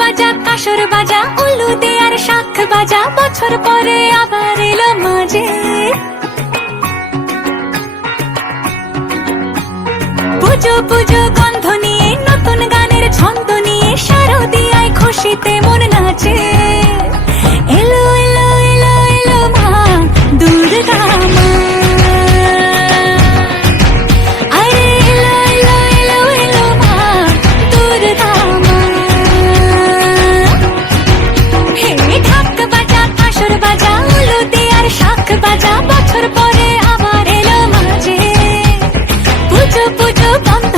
বাজা কাসর বাজা উলু দে আর শাখ বাজা, বছর পরে আবার এলো মাঝে। পুজো পুজো গন্ধ নিয়ে নতুন গানের ছন্দ নিয়ে শারদিয়ায় খুশিতে মন নাচে। এলো এলো এলো এলো মা দুর্গা মা, আরে এলো এলো এলো এলো মা দুর্গা মা। হে ঢাক বাজা কাসর বাজা উলু দে আর শাখ বাজা, বছর পরে আবার এলো মাঝে। পুজো পুজো বন্ধ